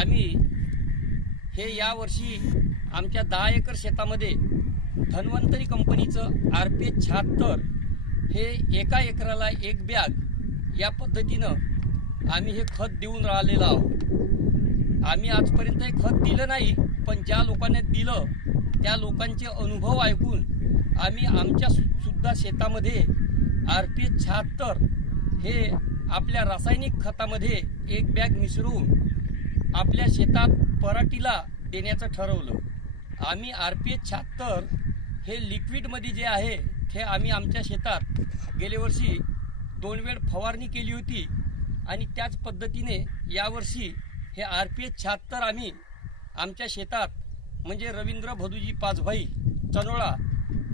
आम्ही हे यावर्षी आमच्या दहा एकर शेतामध्ये धन्वंतरी कंपनीचं आर पी एच शहात्तर हे एका एकराला एक बॅग या पद्धतीनं आम्ही हे खत देऊन राहिलेलं आहोत. आम्ही आजपर्यंत हे खत दिलं नाही पण ज्या लोकांनी दिलं त्या लोकांचे अनुभव ऐकून आम्ही आमच्या सु- सुद्धा शेतामध्ये आर पी एच शहात्तर हे आपल्या रासायनिक खतामध्ये एक बॅग मिसळून आपल्या शेतात पराठीला देण्याचं ठरवलं. आम्ही आर पी एच शहात्तर हे लिक्विडमध्ये जे आहे हे आम्ही आमच्या शेतात गेल्या वर्षी दोन वेळ फवारणी केली होती आणि त्याच पद्धतीने यावर्षी हे आर पी एच शहात्तर आम्ही आमच्या शेतात म्हणजे रवींद्र भदुजी पाचभाई चनोळा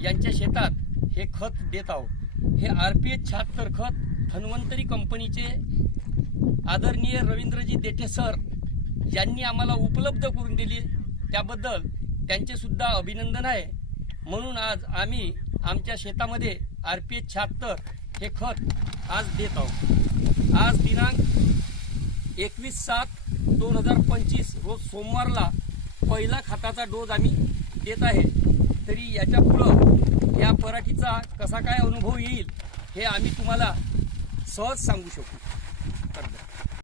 यांच्या शेतात हे खत देत आहोत. हे आर पी एच शहात्तर खत धन्वंतरी कंपनीचे आदरणीय रवींद्रजी देठे सर यांनी आम्हाला उपलब्ध करून दिली त्याबद्दल त्यांचे सुद्धा अभिनंदन आहे. म्हणून आज आम्ही आमच्या शेतामध्ये आर पी एच शहात्तर हे खत आज देत आहोत. आज दिनांक एकवीस सात दोन हजार पंचवीस रोज सोमवारला पहिला खताचा डोस आम्ही देत आहे. तरी याच्या पुढं या पराठीचा कसा काय अनुभव येईल हे आम्ही तुम्हाला सहज सांगू शकू.